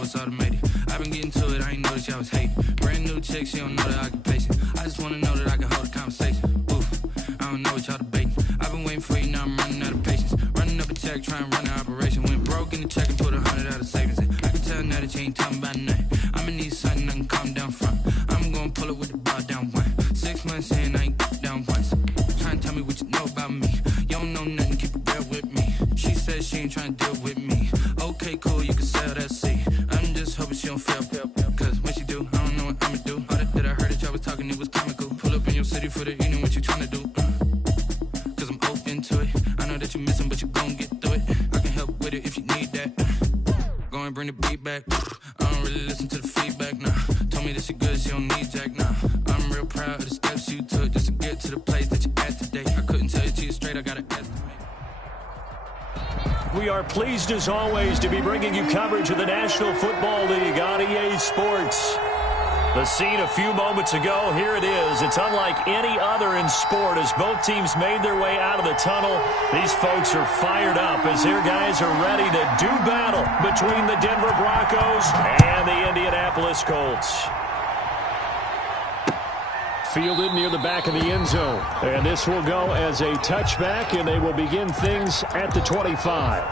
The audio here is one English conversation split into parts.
know it's automated. I've been getting to it, I ain't noticed y'all was hating. Brand new chick, she don't know the occupation. I just wanna know that I can hold a conversation. Oof, I don't know what y'all debating. I've been waiting for you, now I'm running out of patience. Running up a check, trying to run an operation. Went broke in the check and put 100 out of savings in. I can tell now that you ain't talking about nothing. I'ma need something I can calm down from. I'm gonna pull it with the bar down one. 6 months in, I ain't down once. Trying to tell me what you know about me. You don't know nothing, keep it real with me. She said she ain't trying to deal with me. Okay, cool, you can sell that seat. I'm just hoping she don't fail. Cause when she do, I don't know what I'ma do. All that I heard that y'all was talking, it was comical. Pull up in your city for the evening, what you trying to do? Cause I'm open to it. I know that you're missing, but you gon' get through it. I can help with it if you need that. Go and bring the beat back. I don't really listen to the feedback, nah. Told me that she good, she don't need jack, nah. I'm real proud of the steps you took just to get to the place that you're at today. I couldn't tell you to you straight, I gotta estimate. We are pleased as always to be bringing you coverage of the National Football League on EA Sports. The scene a few moments ago, here it is. It's unlike any other in sport as both teams made their way out of the tunnel. These folks are fired up as their guys are ready to do battle between the Denver Broncos and the Indianapolis Colts. Fielded near the back of the end zone. And this will go as a touchback, and they will begin things at the 25.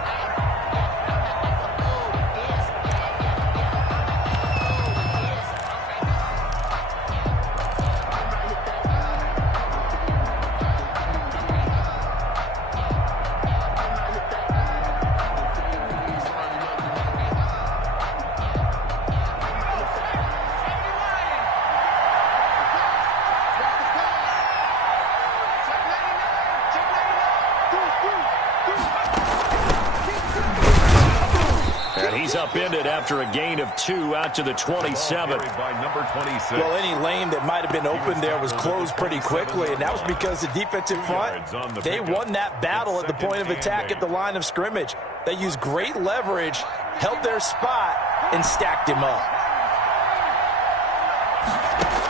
He's upended after a gain of 2 out to the 27. Well, any lane that might have been open there was closed pretty quickly, and that was because the defensive front, they won that battle at the point of attack at the line of scrimmage. They used great leverage, held their spot, and stacked him up.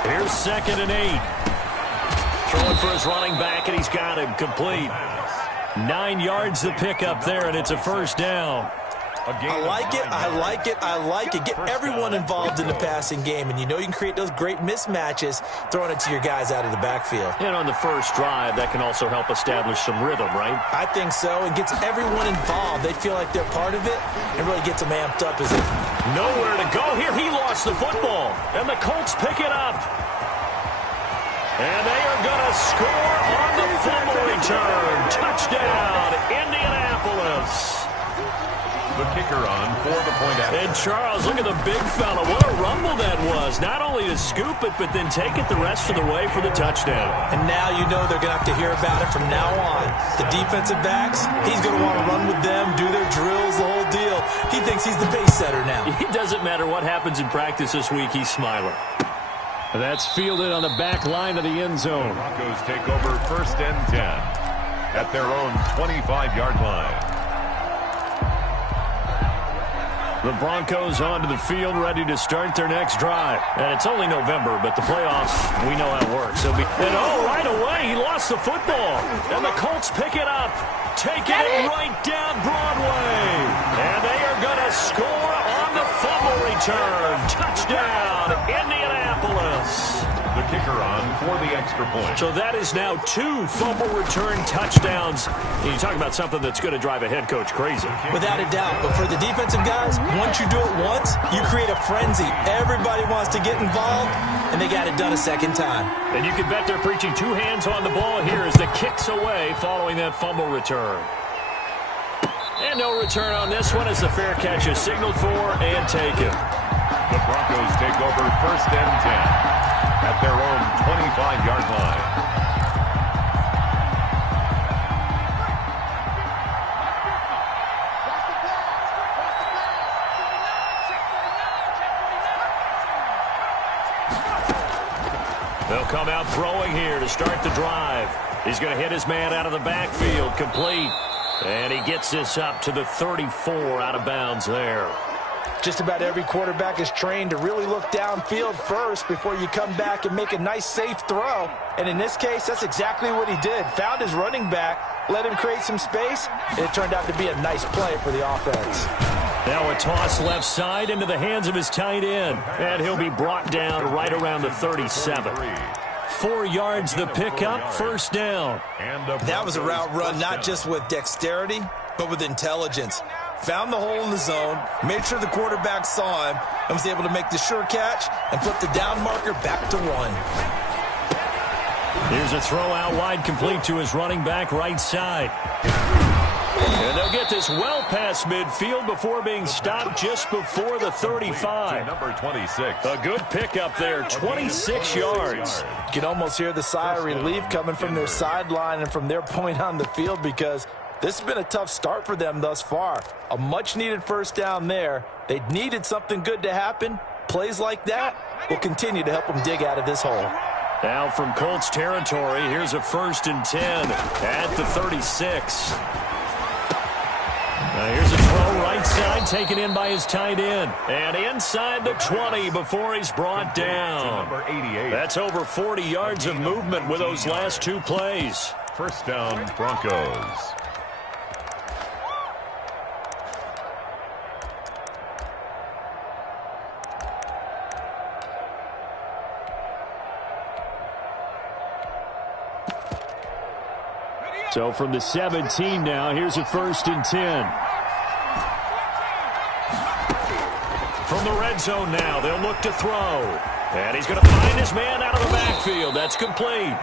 Here's 2nd and 8. Throwing for his running back, and he's got him complete. 9 yards the pickup there, and it's a first down. I like it, I like it, I like it. Get everyone involved in the passing game, and you know you can create those great mismatches throwing it to your guys out of the backfield. And on the first drive, that can also help establish some rhythm, right? I think so. It gets everyone involved. They feel like they're part of it and really gets them amped up. As if nowhere to go here. He lost the football, and the Colts pick it up. And they are going to score on the fumble return. Touchdown, Indianapolis. The kicker on for the point after. And Charles, look at the big fella. What a rumble that was. Not only to scoop it, but then take it the rest of the way for the touchdown. And now you know they're going to have to hear about it from now on. The defensive backs, he's going to want to run with them, do their drills, the whole deal. He thinks he's the pace setter now. It doesn't matter what happens in practice this week. He's smiling. That's fielded on the back line of the end zone. The Broncos take over 1st and 10 at their own 25-yard line. The Broncos onto the field, ready to start their next drive. And it's only November, but the playoffs, we know how it works. Right away, he lost the football. And the Colts pick it up, taking it right down Broadway. And they are going to score on the fumble return. Touchdown, Indianapolis. The kicker on for the extra point. So that is now 2 fumble return touchdowns. And you talk about something that's going to drive a head coach crazy. Without a doubt. But for the defensive guys, once you do it once, you create a frenzy. Everybody wants to get involved, and they got it done a second time. And you can bet they're preaching 2 hands on the ball here as the kick's away following that fumble return. And no return on this one as the fair catch is signaled for and taken. The Broncos take over 1st and 10 at their own 25-yard line. They'll come out throwing here to start the drive. He's going to hit his man out of the backfield, complete. And he gets this up to the 34 out of bounds there. Just about every quarterback is trained to really look downfield first before you come back and make a nice, safe throw. And in this case, that's exactly what he did. Found his running back, let him create some space, and it turned out to be a nice play for the offense. Now a toss left side into the hands of his tight end, and he'll be brought down right around the 37. 4 yards the pickup, first down. That was a route run not just with dexterity, but with intelligence. Found the hole in the zone, made sure the quarterback saw him, and was able to make the sure catch and flip the down marker back to 1. Here's a throw out wide, complete to his running back right side. And they'll get this well past midfield before being stopped just before the 35. Number 26. A good pickup there, 26 yards. You can almost hear the sigh of relief coming from their sideline and from their point on the field, because this has been a tough start for them thus far. A much-needed first down there. They needed something good to happen. Plays like that will continue to help them dig out of this hole. Now from Colts territory, here's a 1st and 10 at the 36. Here's a throw right side, taken in by his tight end. And inside the 20 before he's brought down. Number 88. That's over 40 yards of movement with those last 2 plays. First down, Broncos. So from the 17 now, here's a 1st and 10. From the red zone now, they'll look to throw. And he's going to find his man out of the backfield. That's complete.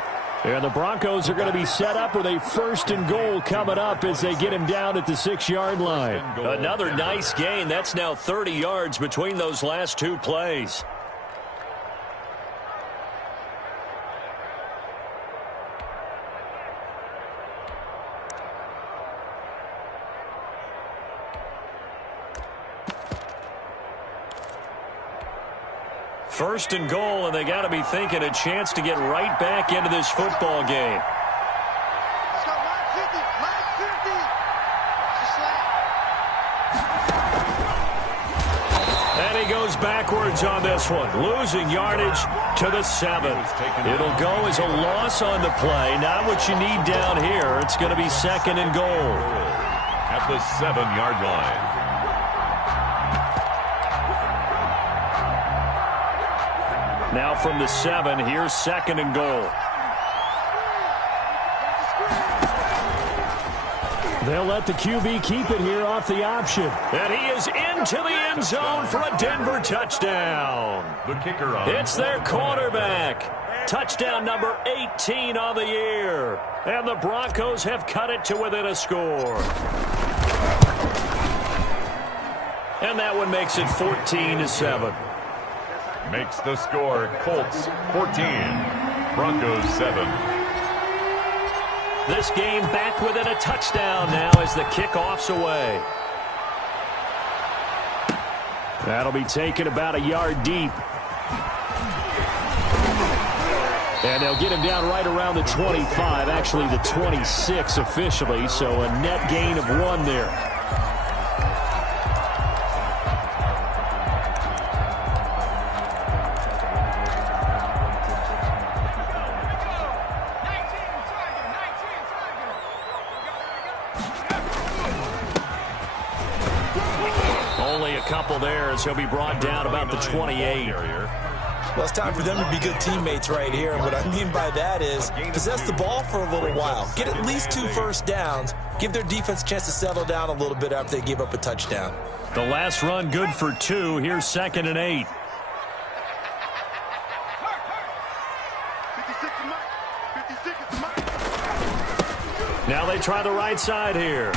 And the Broncos are going to be set up with a 1st and goal coming up as they get him down at the 6-yard line. Another nice gain. That's now 30 yards between those last 2 plays. First and goal, and they got to be thinking a chance to get right back into this football game. And he goes backwards on this one, losing yardage to the 7. It'll go as a loss on the play. Not what you need down here. It's going to be 2nd and goal. At the 7-yard line. Now from the 7, here's 2nd and goal. They'll let the QB keep it here off the option. And he is into the end zone for a Denver touchdown. The kicker on. It's their quarterback. Touchdown number 18 on the year. And the Broncos have cut it to within a score. And that one makes it 14-7. Makes the score Colts 14, Broncos 7. This game back within a touchdown now as the kickoff's away. That'll be taken about a yard deep. And they'll get him down right around the 25, actually the 26 officially, so a net gain of 1 there. There as he'll be brought down about the 28. Well, it's time for them to be good teammates right here. And what I mean by that is possess the ball for a little while. Get at least 2 first downs. Give their defense a chance to settle down a little bit after they give up a touchdown. The last run good for 2. Here's 2nd and 8. Now they try the right side here.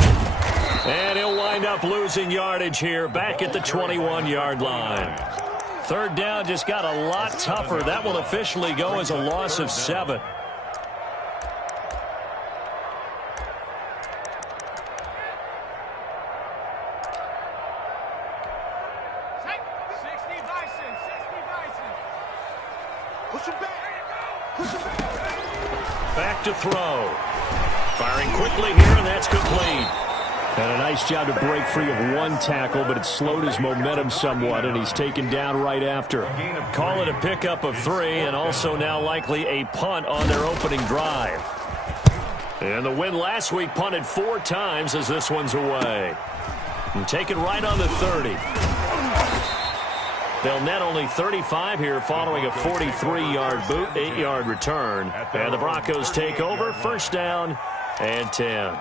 And he'll wind up losing yardage here back at the 21-yard line. 3rd down just got a lot tougher. That will officially go as a loss of 7. Back to throw. Firing quickly here, and that's complete. And a nice job to break free of 1 tackle, but it slowed his momentum somewhat, and he's taken down right after. Call it a pickup of 3, and also now likely a punt on their opening drive. And the win last week punted 4 times as this one's away. And taken right on the 30. They'll net only 35 here following a 43-yard boot, 8-yard return. And the Broncos take over, first down and 10.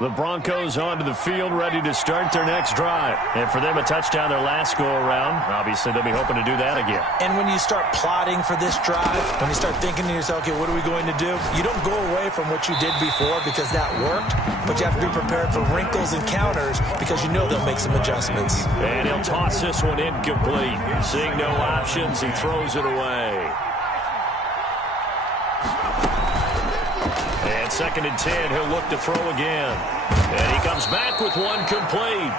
The Broncos onto the field, ready to start their next drive. And for them, a touchdown their last go-around. Obviously, they'll be hoping to do that again. And when you start plotting for this drive, when you start thinking to yourself, okay, what are we going to do? You don't go away from what you did before because that worked, but you have to be prepared for wrinkles and counters because you know they'll make some adjustments. And he'll toss this one incomplete. Seeing no options, he throws it away. And 2nd and 10, he'll look to throw again. And he comes back with one complete.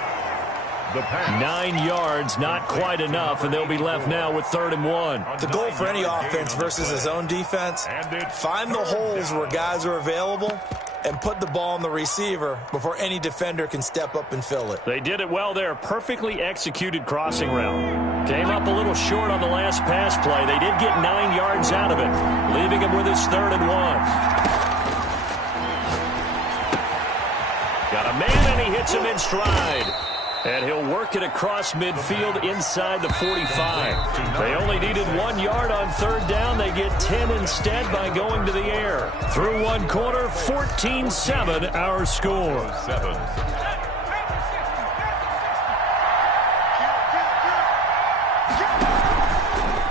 9 yards, not quite enough, and they'll be left now with 3rd and 1. The goal for any offense versus his own defense, find the holes where guys are available and put the ball on the receiver before any defender can step up and fill it. They did it well there. Perfectly executed crossing route. Came up a little short on the last pass play. They did get 9 yards out of it, leaving him with his 3rd and 1. Got a man, and he hits him in stride. And he'll work it across midfield inside the 45. They only needed 1 yard on 3rd down. They get 10 instead by going to the air. Through one quarter, 14-7 our score.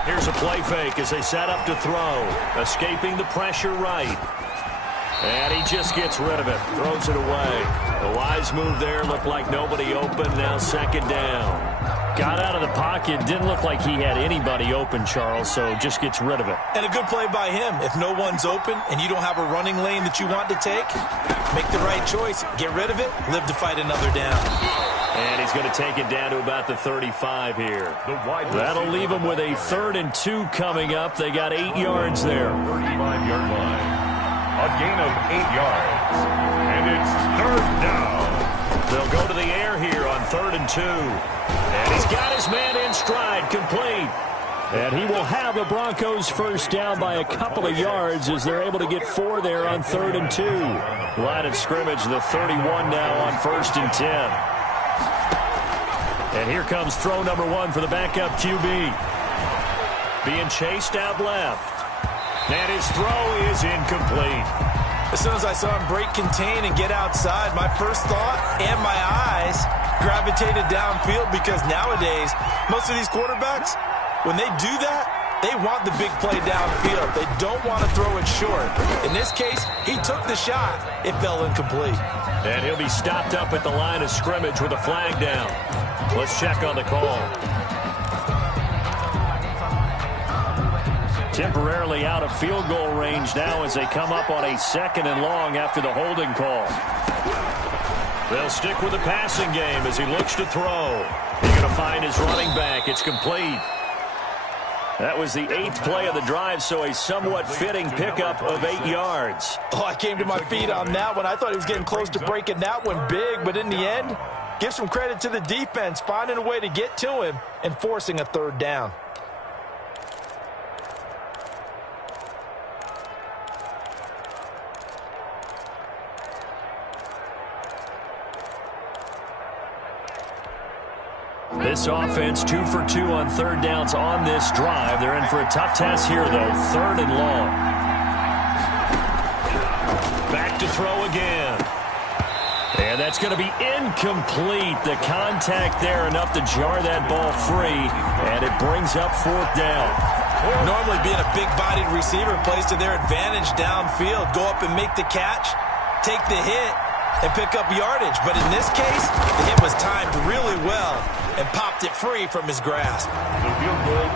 Here's a play fake as they set up to throw. Escaping the pressure right. And he just gets rid of it. Throws it away. A wise move there. Looked like nobody open. Now 2nd down. Got out of the pocket. Didn't look like he had anybody open, Charles, so just gets rid of it. And a good play by him. If no one's open and you don't have a running lane that you want to take, make the right choice. Get rid of it. Live to fight another down. And he's going to take it down to about the 35 here. That'll leave him with a 3rd and 2 coming up. They got 8 yards there. 35-yard line. A gain of 8 yards. And it's 3rd down. They'll go to the air here on 3rd and 2. And he's got his man in stride, complete. And he will have the Broncos first down by a couple of yards as they're able to get 4 there on 3rd and 2. Line of scrimmage, the 31 now on 1st and 10. And here comes throw number 1 for the backup QB. Being chased out left. And his throw is incomplete. As soon as I saw him break contain and get outside, my first thought and my eyes gravitated downfield because nowadays, most of these quarterbacks, when they do that, they want the big play downfield. They don't want to throw it short. In this case, he took the shot. It fell incomplete. And he'll be stopped up at the line of scrimmage with a flag down. Let's check on the call. Temporarily out of field goal range now as they come up on a 2nd and long after the holding call. They'll stick with the passing game as he looks to throw. He's going to find his running back. It's complete. That was the 8th play of the drive, so a somewhat fitting pickup of 8 yards. Oh, I came to my feet on that one. I thought he was getting close to breaking that one big, but in the end, give some credit to the defense, finding a way to get to him and forcing a 3rd down. This offense 2 for 2 on 3rd downs on this drive. They're in for a tough task here, though. 3rd and long. Back to throw again. And that's going to be incomplete. The contact there enough to jar that ball free. And it brings up 4th down. Normally being a big-bodied receiver plays to their advantage downfield. Go up and make the catch, take the hit, and pick up yardage. But in this case, the hit was timed really well and popped it free from his grasp.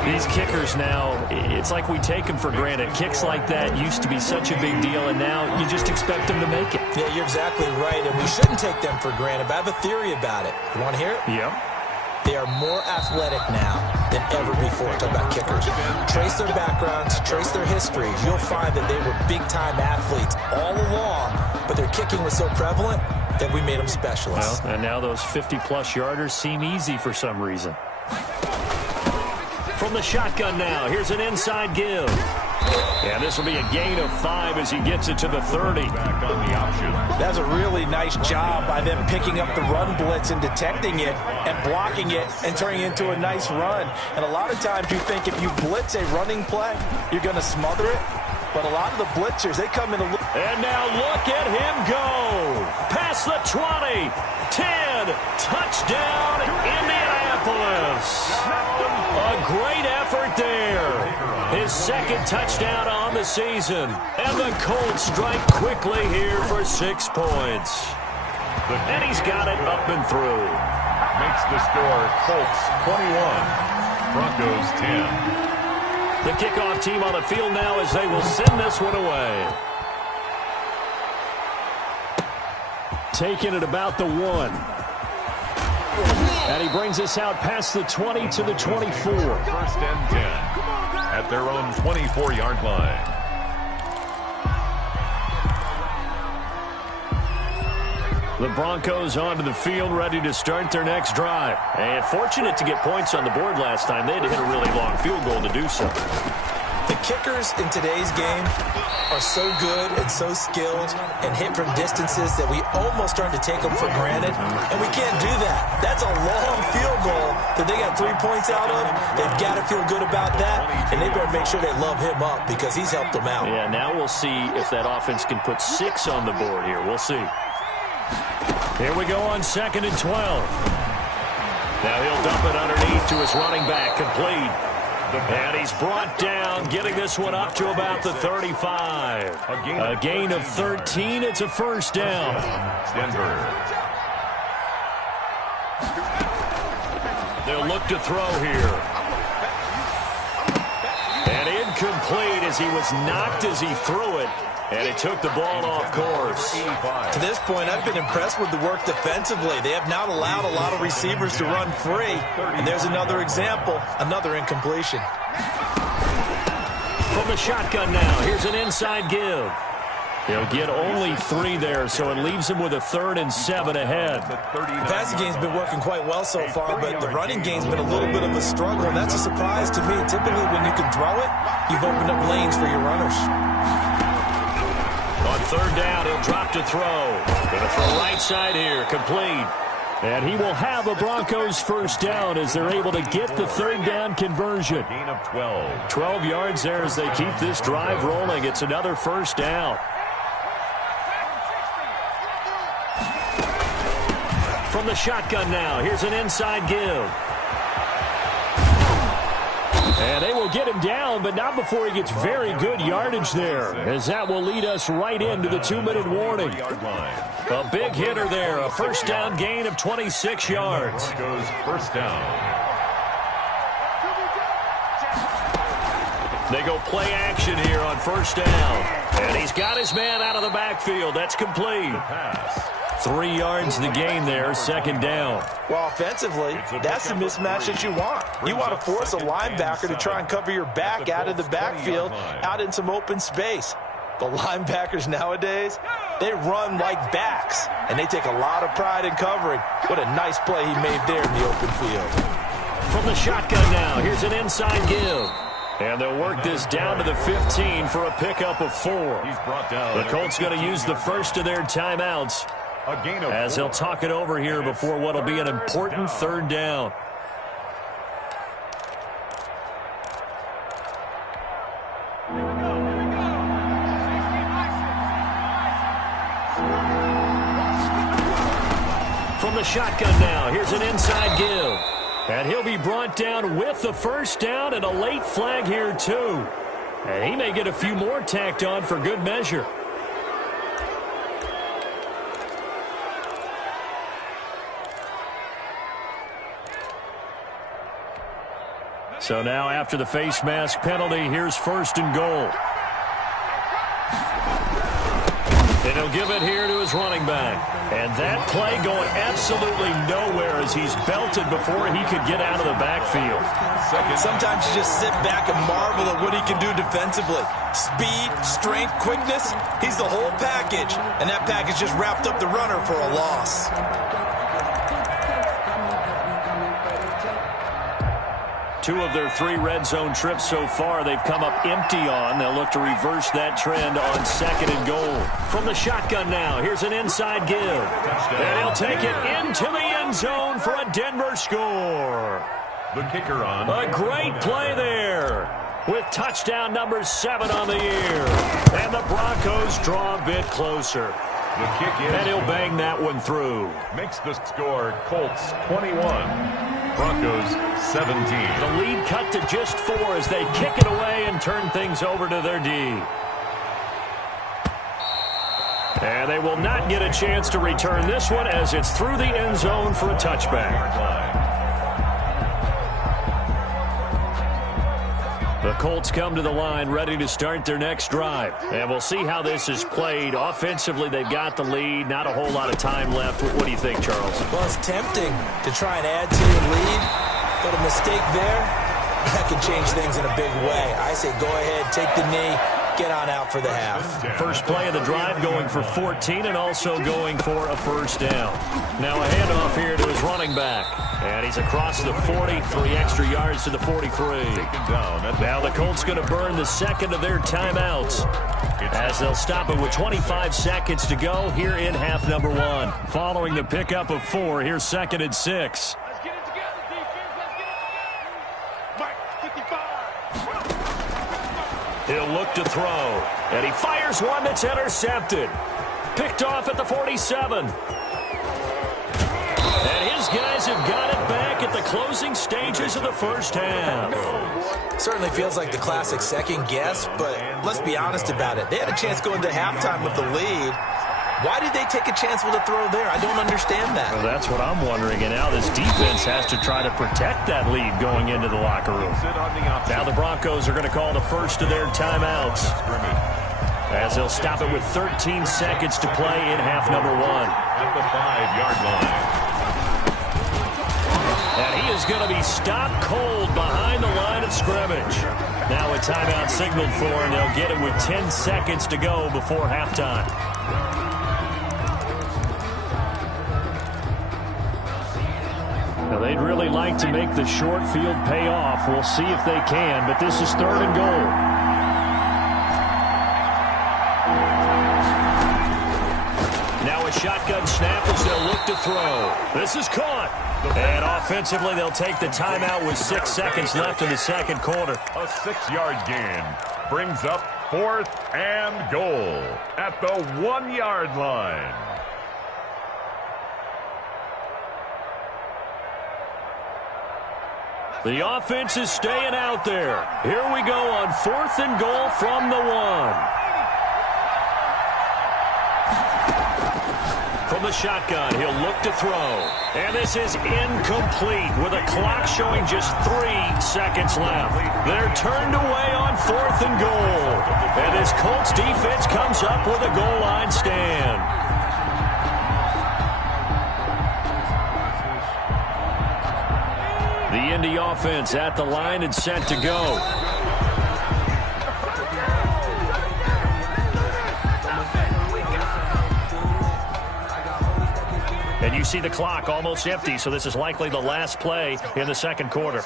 These kickers now, it's like we take them for granted. Kicks like that used to be such a big deal, and now you just expect them to make it. Yeah, you're exactly right, and we shouldn't take them for granted, but I have a theory about it. You want to hear it? Yeah. They are more athletic now than ever before. Talk about kickers. Trace their backgrounds, trace their histories. You'll find that they were big-time athletes all along, but their kicking was so prevalent that we made them specialists. Well, and now those 50-plus yarders seem easy for some reason. From the shotgun now, here's an inside give. And this will be a gain of 5 as he gets it to the 30. Back on the option. That's a really nice job by them picking up the run blitz and detecting it and blocking it and turning it into a nice run. And a lot of times you think if you blitz a running play, you're going to smother it. But a lot of the blitzers, they come in a little... And now look at him go. Past the 20. 10. Touchdown, Indianapolis. A great effort there. His second touchdown on the season. And the Colts strike quickly here for 6 points. And he's got it up and through. Makes the score Colts 21, Broncos 10. The kickoff team on the field now as they will send this one away. Taking it about the 1. And he brings us out past the 20 to the 24. First and 10 at their own 24-yard line. The Broncos onto the field, ready to start their next drive. And fortunate to get points on the board last time. They had to hit a really long field goal to do so. The kickers in today's game are so good and so skilled and hit from distances that we almost start to take them for granted. And we can't do that. That's a long field goal that they got 3 points out of. They've got to feel good about that. And they better make sure they love him up because he's helped them out. Yeah, now we'll see if that offense can put 6 on the board here. We'll see. Here we go on 2nd and 12. Now he'll dump it underneath to his running back, complete. And he's brought down, getting this one up to about the 35. A gain of 13. It's a first down. Denver. They'll look to throw here. And incomplete as he was knocked as he threw it. And it took the ball off course. To this point, I've been impressed with the work defensively. They have not allowed a lot of receivers to run free. And there's another example, another incompletion. From the shotgun now, here's an inside give. He'll get only 3 there, so it leaves him with a 3rd and 7 ahead. The passing game's been working quite well so far, but the running game's been a little bit of a struggle, and that's a surprise to me. Typically, when you can throw it, you've opened up lanes for your runners. On 3rd down, he'll drop to throw. Going to throw right side here, complete. And he will have a Broncos first down as they're able to get the 3rd down conversion. Gain of 12. 12 yards there as they keep this drive rolling. It's another first down. From the shotgun now, here's an inside give. And they will get him down, but not before he gets very good yardage there, as that will lead us right into the 2-minute warning. A big hitter there, a first down gain of 26 yards. Goes first down. They go play action here on first down. And he's got his man out of the backfield. That's complete. Pass. 3 yards the gain there, 2nd down. Well, offensively, that's the mismatch that you want. You want to force a linebacker to try and cover your back out of the backfield, out in some open space. The linebackers nowadays, they run like backs, and they take a lot of pride in covering. What a nice play he made there in the open field. From the shotgun now, here's an inside give. And they'll work this down to the 15 for a pickup of 4. He's brought down. The Colts going to use the first of their timeouts as they'll talk it over here before what will be an important 3rd down. From the shotgun now, here's an inside give. And he'll be brought down with the first down and a late flag here too. And he may get a few more tacked on for good measure. So now after the face mask penalty, here's 1st and goal. And he'll give it here to his running back. And that play going absolutely nowhere as he's belted before he could get out of the backfield. Sometimes you just sit back and marvel at what he can do defensively. Speed, strength, quickness, he's the whole package. And that package just wrapped up the runner for a loss. 2 of their 3 red zone trips so far they've come up empty on. They'll look to reverse that trend on 2nd and goal. From the shotgun now, here's an inside give. And he'll take it into the end zone for a Denver score. The kicker on. A great play there with touchdown number 7 on the year. And the Broncos draw a bit closer. The kick is, and he'll bang that one through. Makes the score Colts 21, Broncos 17. The lead cut to just 4 as they kick it away and turn things over to their D. And they will not get a chance to return this one as it's through the end zone for a touchback. The Colts come to the line ready to start their next drive. And we'll see how this is played. Offensively, they've got the lead. Not a whole lot of time left. What do you think, Charles? Well, it's tempting to try and add to your lead, but a mistake there, that could change things in a big way. I say go ahead, take the knee, get on out for the half. First play of the drive going for 14 and also going for a first down. Now a handoff here to his running back. And he's across the 40, 3 extra yards to the 43. Now the Colts going to burn the second of their timeouts as they'll stop it with 25 seconds to go here in half number 1. Following the pickup of 4, here's 2nd and 6. Let's get it together, defense. Let's get it. Mike, 55. He'll look to throw, and he fires one that's intercepted. Picked off at the 47. And his guys have got it back at the closing stages of the first half. Certainly feels like the classic second guess, but let's be honest about it. They had a chance going to halftime with the lead. Why did they take a chance with a throw there? I don't understand that. Well, that's what I'm wondering. And now this defense has to try to protect that lead going into the locker room. Now the Broncos are going to call the first of their timeouts as they'll stop it with 13 seconds to play in half number 1. At the 5-yard line. And he is going to be stopped cold behind the line of scrimmage. Now a timeout signaled for, and they'll get it with 10 seconds to go before halftime. Now they'd really like to make the short field pay off. We'll see if they can, but this is 3rd and goal. Now a shotgun snap as they'll look to throw. This is caught. And offensively, they'll take the timeout with 6 seconds left in the second quarter. A 6-yard gain brings up 4th and goal at the 1-yard line. The offense is staying out there. Here we go on 4th and goal from the 1. From the shotgun, he'll look to throw. And this is incomplete with a clock showing just 3 seconds left. They're turned away on 4th and goal. And this Colts defense comes up with a goal line stand. The Indy offense at the line and set to go. And you see the clock almost empty, so this is likely the last play in the second quarter.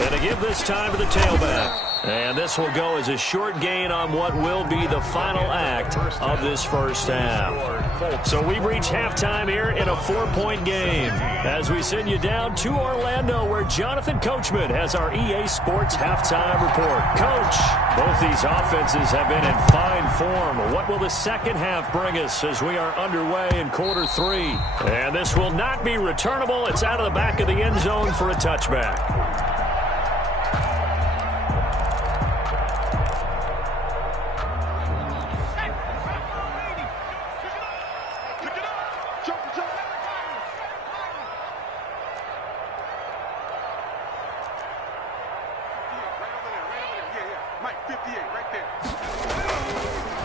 And to give this time to the tailback. And this will go as a short gain on what will be the final act of this first half. So we've reached halftime here in a 4-point game as we send you down to Orlando where Jonathan Coachman has our EA Sports halftime report. Coach, both these offenses have been in fine form. What will the second half bring us as we are underway in quarter 3? And this will not be returnable. It's out of the back of the end zone for a touchback.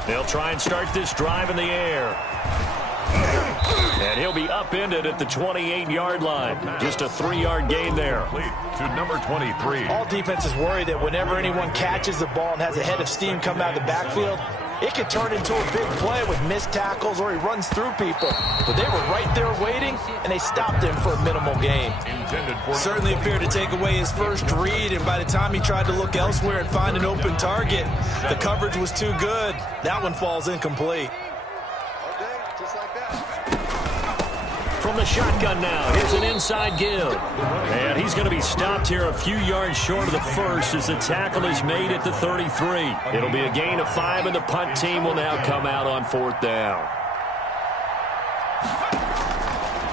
They'll try and start this drive in the air. And he'll be upended at the 28-yard line. Just a 3-yard gain there. To number 23. All defenses worry that whenever anyone catches the ball and has a head of steam come out of the backfield, it could turn into a big play with missed tackles or he runs through people. But they were right there waiting, and they stopped him for a minimal gain. Certainly appeared to take away his first read, and by the time he tried to look elsewhere and find an open target, the coverage was too good. That one falls incomplete. From the shotgun now, here's an inside give. And he's going to be stopped here a few yards short of the first as the tackle is made at the 33. It'll be a gain of 5, and the punt team will now come out on 4th down.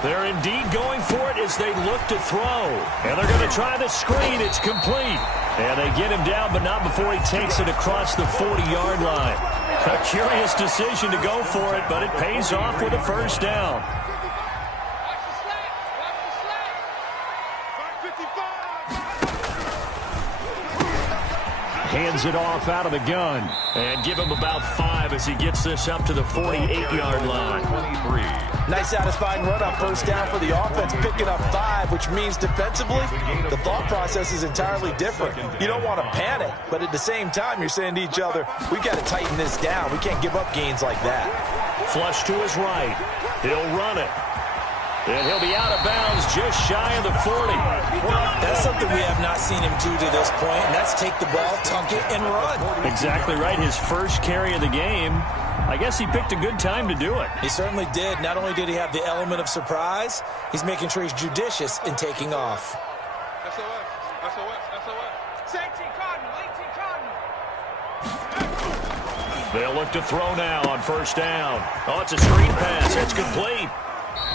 They're indeed going for it as they look to throw. And they're going to try the screen. It's complete. And they get him down, but not before he takes it across the 40-yard line. A curious decision to go for it, but it pays off with a first down. Hands it off out of the gun. And give him about 5 as he gets this up to the 48-yard line. 23. Nice satisfying run on first down for the offense, picking up 5, which means defensively, the thought process is entirely different. You don't want to panic, but at the same time, you're saying to each other, we've got to tighten this down. We can't give up gains like that. Flush to his right. He'll run it. And he'll be out of bounds just shy of the 40. That's something we have not seen him do to this point, and that's take the ball, tuck it, and run. Exactly right. His first carry of the game. I guess he picked a good time to do it. He certainly did. Not only did he have the element of surprise, he's making sure he's judicious in taking off. They'll look to throw now on first down. Oh, it's a screen pass. It's complete.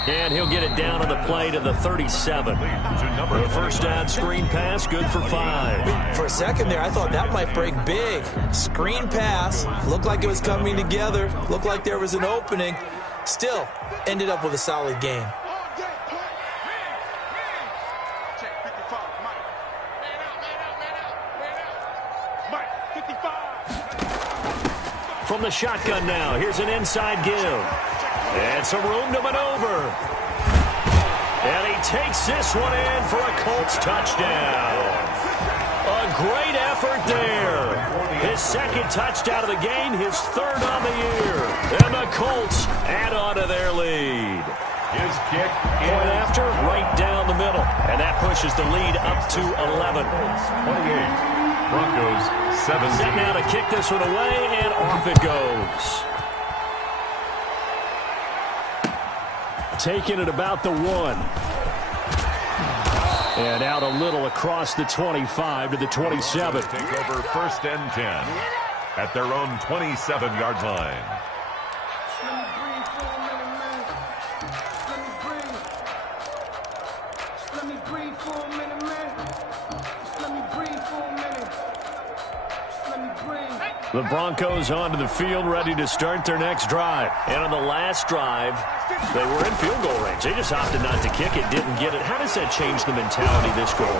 And he'll get it down on the play to the 37. The first down screen pass, good for 5. For a second there, I thought that might break big. Screen pass, looked like it was coming together, looked like there was an opening. Still, ended up with a solid game. From the shotgun now, here's an inside give. And some room to maneuver. And he takes this one in for a Colts touchdown. A great effort there. His second touchdown of the game, his third on the year. And the Colts add on to their lead. His kick Point after, right down the middle. And that pushes the lead up to 11. 28. Broncos 17. Set now to kick this one away, and off it goes. Taking it about the 1. And out a little across the 25 to the 27. Take over 1st and 10 at their own 27-yard line. The Broncos onto the field, ready to start their next drive. And on the last drive, they were in field goal range. They just opted not to kick it, didn't get it. How does that change the mentality this goal?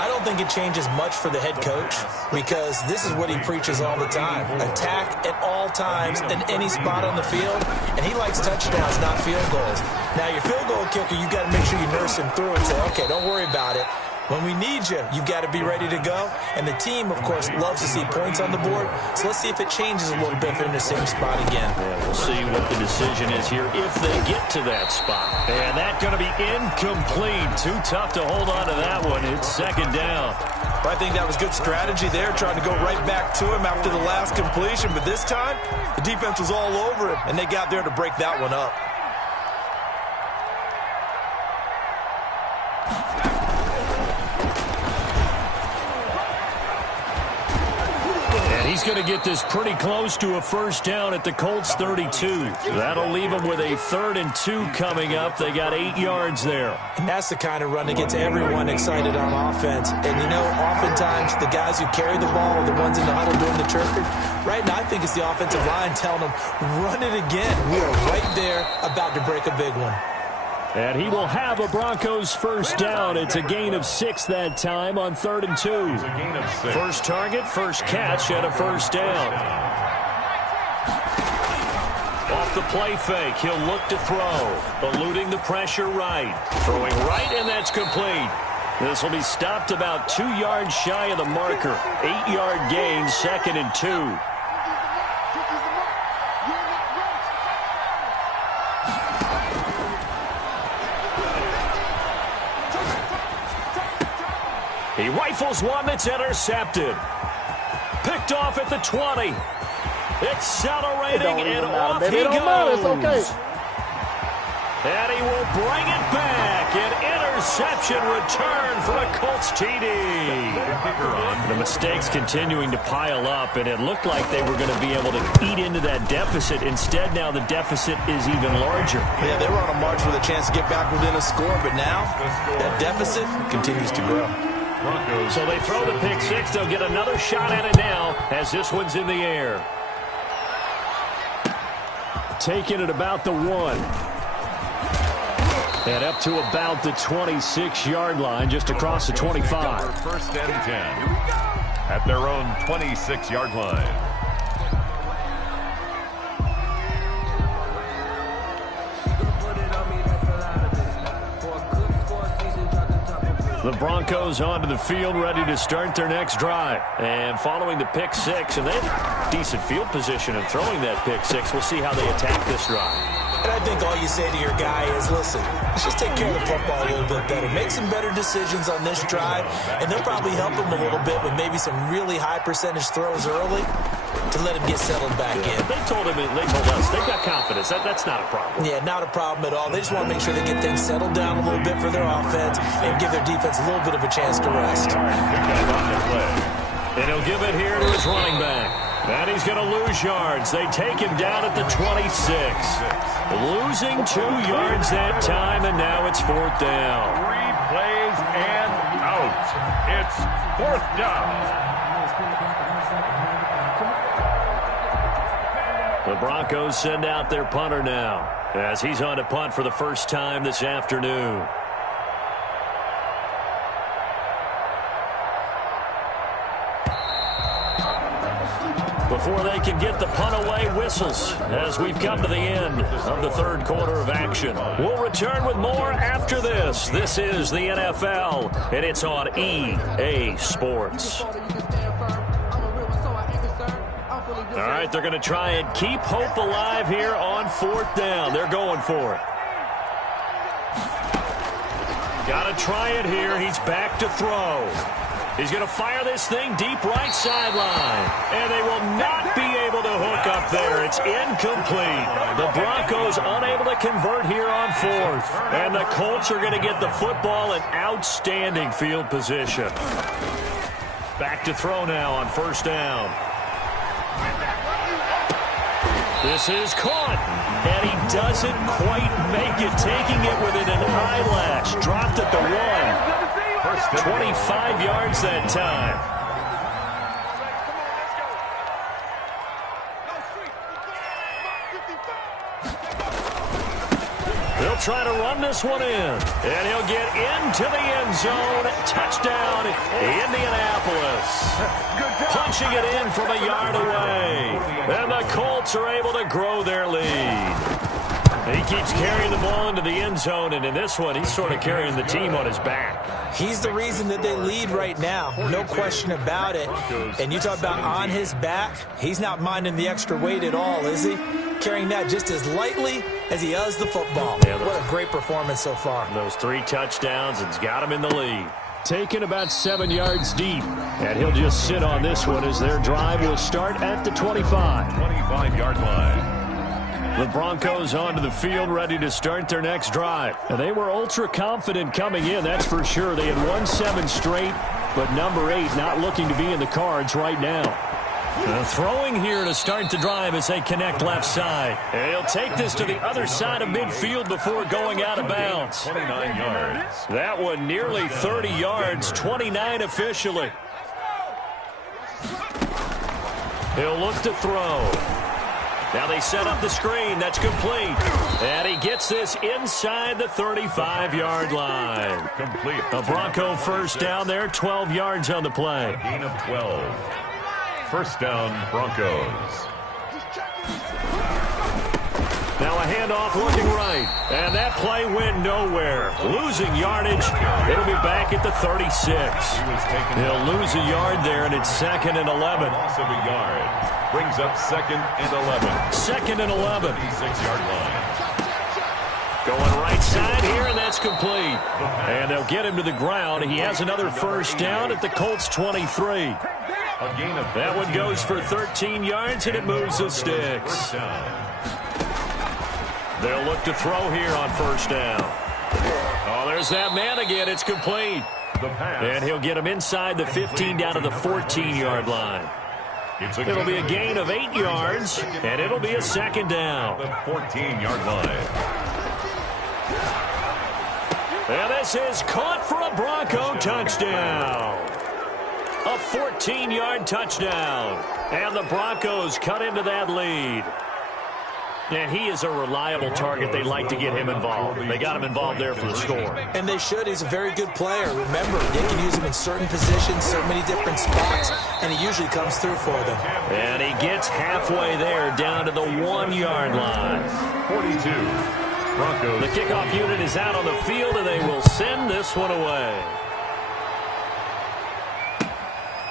I don't think it changes much for the head coach because this is what he preaches all the time. Attack at all times in any spot on the field, and he likes touchdowns, not field goals. Now, your field goal kicker, you got to make sure you nurse him through and say, okay, don't worry about it. When we need you, you've got to be ready to go. And the team, of course, loves to see points on the board. So let's see if it changes a little bit if they're in the same spot again. Yeah, we'll see what the decision is here if they get to that spot. And that's going to be incomplete. Too tough to hold on to that one. It's second down. I think that was good strategy there, trying to go right back to him after the last completion. But this time, the defense was all over him, and they got there to break that one up. He's going to get this pretty close to a first down at the Colts 32. That'll leave them with a 3rd and 2 coming up. They got 8 yards there. And that's the kind of run that gets everyone excited on offense. And, you know, oftentimes the guys who carry the ball are the ones in the huddle doing the chirping. Right now, I think it's the offensive line telling them, run it again. We are right there about to break a big one. And he will have a Broncos first down. It's a gain of 6 that time on 3rd and 2. First target, first catch, and a first down. Off the play fake, he'll look to throw. Eluding the pressure right. Throwing right, and that's complete. This will be stopped about 2 yards shy of the marker. 8-yard gain, 2nd and 2. He rifles one that's intercepted. Picked off at the 20. Accelerating, and off he goes. It's okay. And he will bring it back. An interception return for a Colts TD. The mistakes continuing to pile up, and it looked like they were going to be able to eat into that deficit. Instead, now the deficit is even larger. Yeah, they were on a march with a chance to get back within a score, but now that deficit continues to grow. So they throw the pick six. They'll get another shot at it now as this one's in the air. Taking it about the 1. And up to about the 26-yard line, just across the 25. First and 10 at their own 26-yard line. The Broncos onto the field, ready to start their next drive. And following the pick six, and they have decent field position and throwing that pick six. We'll see how they attack this drive. And I think all you say to your guy is, listen, let's just take care of the football a little bit better. Make some better decisions on this drive, and they'll probably help him a little bit with maybe some really high percentage throws early to let him get settled back in. They told us they've got confidence. That's not a problem. Yeah, not a problem at all. They just want to make sure they get things settled down a little bit for their offense and give their defense a little bit of a chance to rest. And he'll give it here to his running back. And he's going to lose yards. They take him down at the 26. Losing 2 yards that time, and now it's 4th down. 3 plays and out. It's 4th down. The Broncos send out their punter now as he's on to punt for the first time this afternoon. Before they can get the punt away, whistles as we've come to the end of the 3rd quarter of action. We'll return with more after this. This is the NFL, and it's on EA Sports. All right, they're going to try and keep hope alive here on 4th down. They're going for it. Got to try it here. He's back to throw. He's going to fire this thing deep right sideline. And they will not be able to hook up there. It's incomplete. The Broncos unable to convert here on 4th. And the Colts are going to get the football in outstanding field position. Back to throw now on 1st down. This is caught. And he doesn't quite make it. Taking it within an eyelash. Dropped at the 1. 25 yards that time. They'll try to run this one in. And he'll get into the end zone. Touchdown, Indianapolis. Punching it in from a yard away. And the Colts are able to grow their lead. He keeps carrying the ball into the end zone, and in this one, he's sort of carrying the team on his back. He's the reason that they lead right now, no question about it. And you talk about on his back, he's not minding the extra weight at all, is he? Carrying that just as lightly as he does the football. Yeah, what a great performance so far. Those 3 touchdowns, and it's got him in the lead. Taken about 7 yards deep, and he'll just sit on this one as their drive will start at the 25. 25-yard line. The Broncos onto the field, ready to start their next drive. And they were ultra confident coming in, that's for sure. They had won 7 straight, but number 8 not looking to be in the cards right now. Throwing here to start the drive as they connect left side. And he'll take this to the other side of midfield before going out of bounds. 29 yards. That one nearly 30 yards, 29 officially. He'll look to throw. Now they set up the screen. That's complete. And he gets this inside the 35-yard line. Complete. A Bronco first down there, 12 yards on the play. Gain of 12. First down, Broncos. Now a handoff looking right. And that play went nowhere. Losing yardage. It'll be back at the 36. He'll lose a yard there, and it's 2nd and 11. Loss of a yard. Brings up 2nd and 11. 2nd and 11. 36-yard line. Going right side here, and that's complete. And they'll get him to the ground. He has another first down at the Colts 23. That one goes for 13 yards, and it moves the sticks. They'll look to throw here on first down. Oh, there's that man again. It's complete. And he'll get him inside the 15 down to the 14-yard line. It'll be a gain of 8 yards, and it'll be a second down. The 14-yard line. And this is caught for a Bronco touchdown. A 14-yard touchdown. And the Broncos cut into that lead. And he is a reliable target. They like to get him involved. They got him involved there for the score. And they should. He's a very good player. Remember, they can use him in certain positions, so many different spots, and he usually comes through for them. And he gets halfway there down to the 1-yard line. 42. Broncos. The kickoff unit is out on the field, and they will send this one away.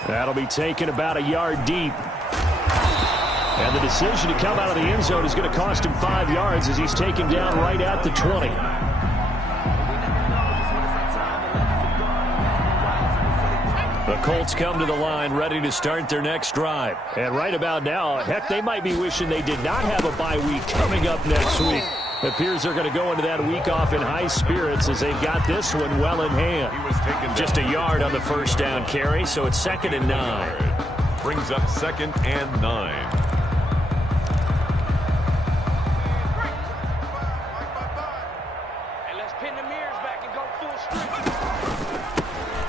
That'll be taken about a yard deep. And the decision to come out of the end zone is going to cost him 5 yards as he's taken down right at the 20. The Colts come to the line ready to start their next drive. And right about now, heck, they might be wishing they did not have a bye week coming up next week. It appears they're going to go into that week off in high spirits as they've got this one well in hand. Just a yard on the first down carry, so it's 2nd and 9. Brings up 2nd and 9.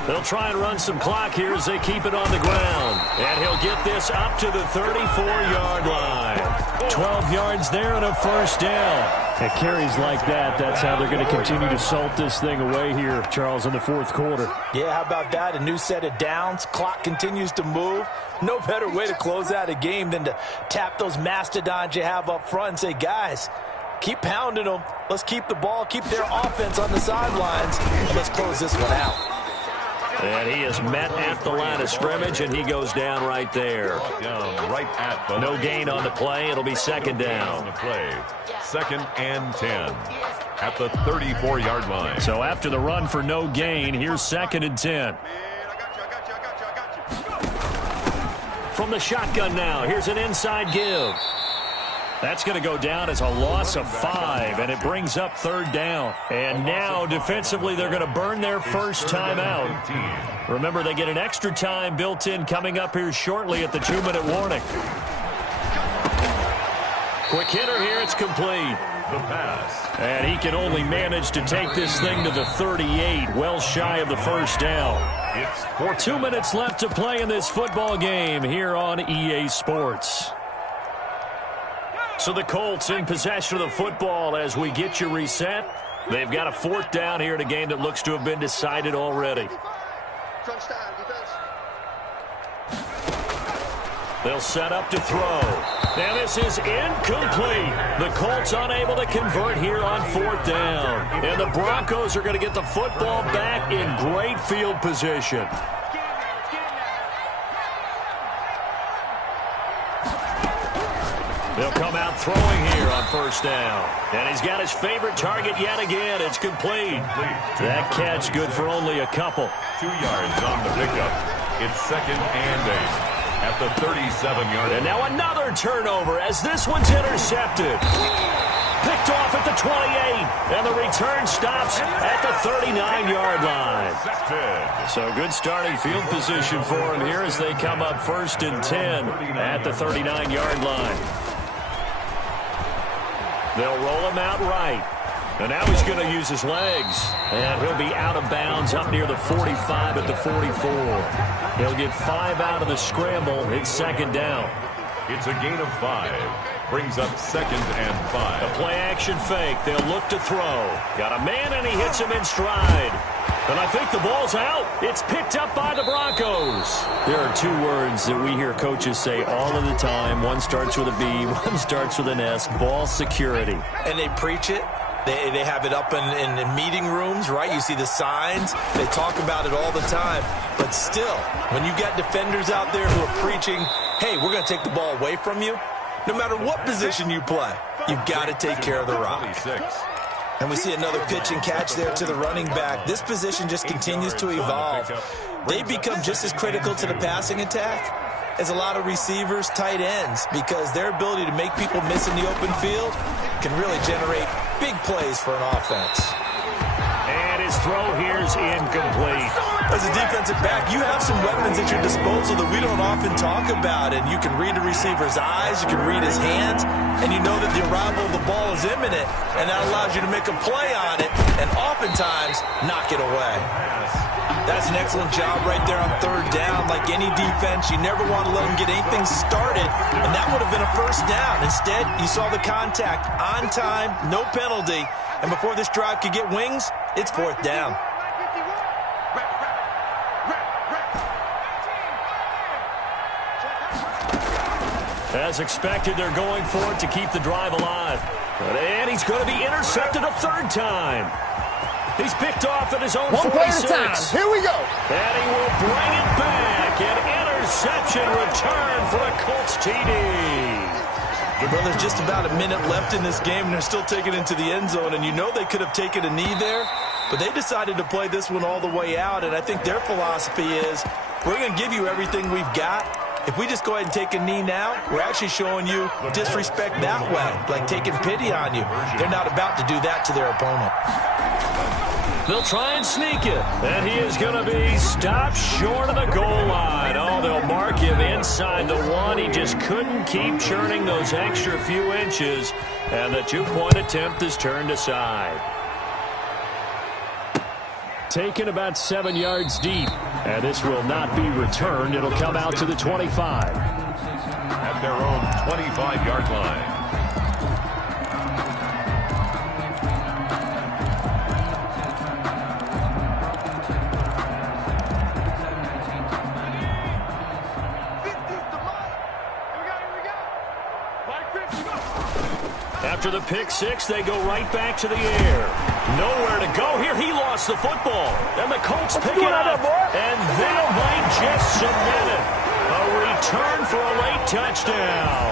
They'll try and run some clock here as they keep it on the ground. And he'll get this up to the 34-yard line. 12 yards there and a first down. At carries like that, that's how they're going to continue to salt this thing away here, Charles, in the fourth quarter. Yeah, how about that? A new set of downs. Clock continues to move. No better way to close out a game than to tap those mastodons you have up front and say, guys, keep pounding them. Let's keep the ball, keep their offense on the sidelines, and let's close this one out. And he is met at the line of scrimmage, and he goes down right there. Down right at the no gain on the play. It'll be 2nd down. On the play. 2nd and 10 at the 34-yard line. So after the run for no gain, here's 2nd and 10. From the shotgun now, here's an inside give. That's going to go down as a loss of 5, and it brings up 3rd down. And now, defensively, they're going to burn their first time out. Remember, they get an extra time built in coming up here shortly at the 2-minute warning. Quick hitter here, it's complete. The pass. And he can only manage to take this thing to the 38, well shy of the first down. It's 2 minutes left to play in this football game here on EA Sports. So the Colts in possession of the football as we get you reset. They've got a 4th down here in a game that looks to have been decided already. They'll set up to throw. Now this is incomplete. The Colts unable to convert here on 4th down. And the Broncos are going to get the football back in great field position. They'll come out throwing here on first down. And he's got his favorite target yet again. It's complete. That catch good for only a couple. 2 yards on the pickup. It's 2nd and 8 at the 37-yard line. And now another turnover as this one's intercepted. Picked off at the 28. And the return stops at the 39-yard line. So good starting field position for him here as they come up 1st and 10 at the 39-yard line. They'll roll him out right. And now he's going to use his legs. And he'll be out of bounds up near the 45 at the 44. He'll get 5 out of the scramble. It's 2nd down. It's a gain of 5. Brings up 2nd and 5. A play-action fake. They'll look to throw. Got a man, and he hits him in stride. And I think the ball's out. It's picked up by the Broncos. There are 2 words that we hear coaches say all of the time. One starts with a B, one starts with an S. Ball security. And they preach it. They have it up in meeting rooms, right? You see the signs. They talk about it all the time. But still, when you got defenders out there who are preaching, hey, we're going to take the ball away from you, no matter what position you play, you've got to take care of the rock. And we see another pitch and catch there to the running back. This position just continues to evolve. They become just as critical to the passing attack as a lot of receivers, tight ends, because their ability to make people miss in the open field can really generate big plays for an offense. And his throw here is incomplete. As a defensive back, you have some weapons at your disposal that we don't often talk about, and you can read the receiver's eyes, you can read his hands, and you know that the arrival of the ball is imminent, and that allows you to make a play on it and oftentimes knock it away. That's an excellent job right there on third down. Like any defense, you never want to let them get anything started, and that would have been a first down. Instead, you saw the contact on time, no penalty, and before this drive could get wings, it's fourth down. As expected, they're going for it to keep the drive alive. And he's going to be intercepted a third time. He's picked off at his own 46. One play at a time. Here we go. And he will bring it back. An interception return for a Colts TD. Well, there's just about a minute left in this game, and they're still taking it into the end zone. And you know they could have taken a knee there, but they decided to play this one all the way out. And I think their philosophy is, we're going to give you everything we've got. If we just go ahead and take a knee now, we're actually showing you disrespect that way, like taking pity on you. They're not about to do that to their opponent. They'll try and sneak it, and he is going to be stopped short of the goal line. Oh, they'll mark him inside the one. He just couldn't keep churning those extra few inches, and the two-point attempt is turned aside. Taken about 7 yards deep, and this will not be returned. It'll come out to the 25. At their own 25-yard line. After the pick six, they go right back to the air. Nowhere to go here. He lost the football. And the Colts pick it up. And they might just cement it. A return for a late touchdown.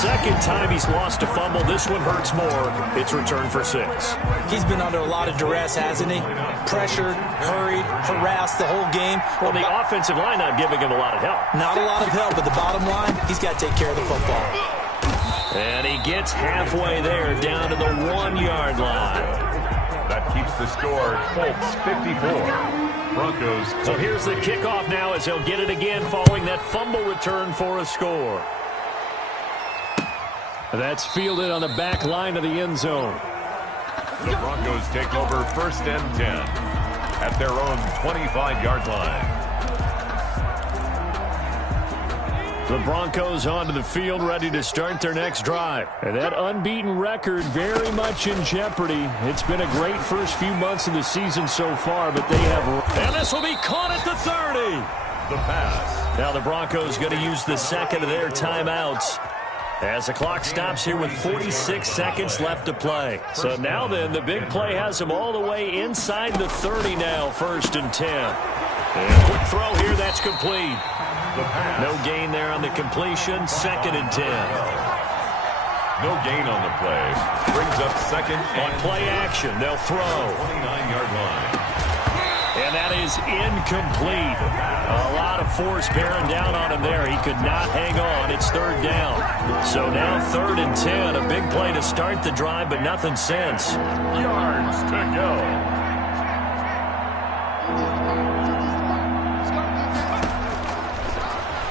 Second time he's lost a fumble. This one hurts more. It's returned for 6. He's been under a lot of duress, hasn't he? Pressured, hurried, harassed the whole game. Well, the offensive line not giving him a lot of help. Not a lot of help, but the bottom line, he's got to take care of the football. And he gets halfway there, down to the 1-yard line. That keeps the score Colts 54. Broncos. So here's the kickoff now as he'll get it again following that fumble return for a score. That's fielded on the back line of the end zone. The Broncos take over first and 10 at their own 25-yard line. The Broncos onto the field, ready to start their next drive. And that unbeaten record very much in jeopardy. It's been a great first few months of the season so far, but they have... And this will be caught at the 30. The pass. Now the Broncos going to use the second of their timeouts as the clock stops here with 46 seconds left to play. So now then, the big play has them all the way inside the 30 now, first and 10. And quick throw here, that's complete. No gain there on the completion, second and 10. No gain on the play. Brings up second on play action. They'll throw. 29-yard line. And that is incomplete. A lot of force bearing down on him there. He could not hang on. It's third down. So now third and 10. A big play to start the drive, but nothing since. Yards to go.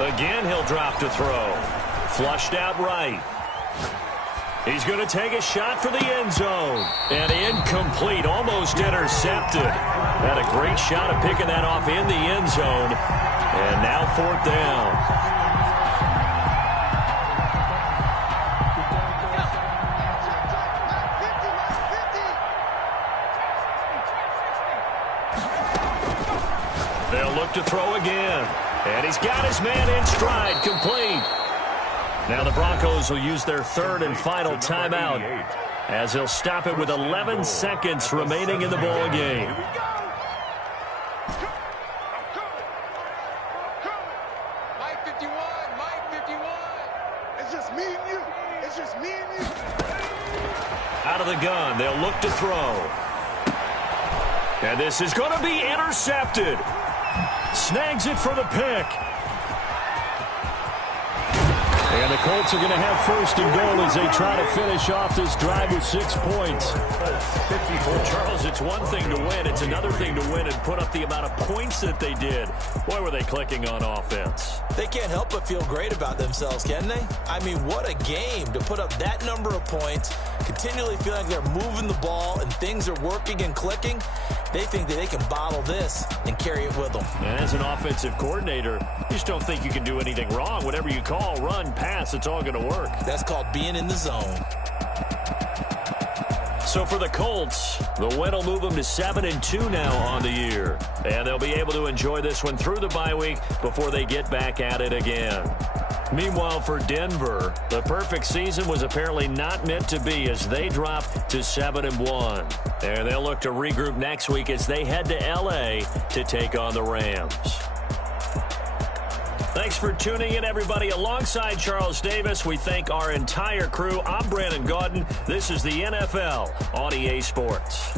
Again, he'll drop to throw. Flushed out right. He's going to take a shot for the end zone. And incomplete, almost intercepted. Had a great shot of picking that off in the end zone. And now fourth down. They'll look to throw again. And he's got his man in stride, complete. Now the Broncos will use their third and final timeout as they'll stop it with 11 seconds remaining in the ball game. Mike 51, Mike 51. It's just me and you. It's just me and you. Out of the gun, they'll look to throw. And this is going to be intercepted. Snags it for the pick. And the Colts are going to have first and goal as they try to finish off this drive with 6 points. Charles, it's one thing to win. It's another thing to win and put up the amount of points that they did. Boy, were they clicking on offense. They can't help but feel great about themselves, can they? I mean, what a game to put up that number of points, continually feel like they're moving the ball and things are working and clicking. They think that they can bottle this and carry it with them. And as an offensive coordinator, you just don't think you can do anything wrong. Whatever you call, run, pass, it's all going to work. That's called being in the zone. So for the Colts, the win will move them to 7-2 now on the year. And they'll be able to enjoy this one through the bye week before they get back at it again. Meanwhile, for Denver, the perfect season was apparently not meant to be as they drop to 7-1. And they'll look to regroup next week as they head to L.A. to take on the Rams. Thanks for tuning in, everybody. Alongside Charles Davis, we thank our entire crew. I'm Brandon Gaudin. This is the NFL on EA Sports.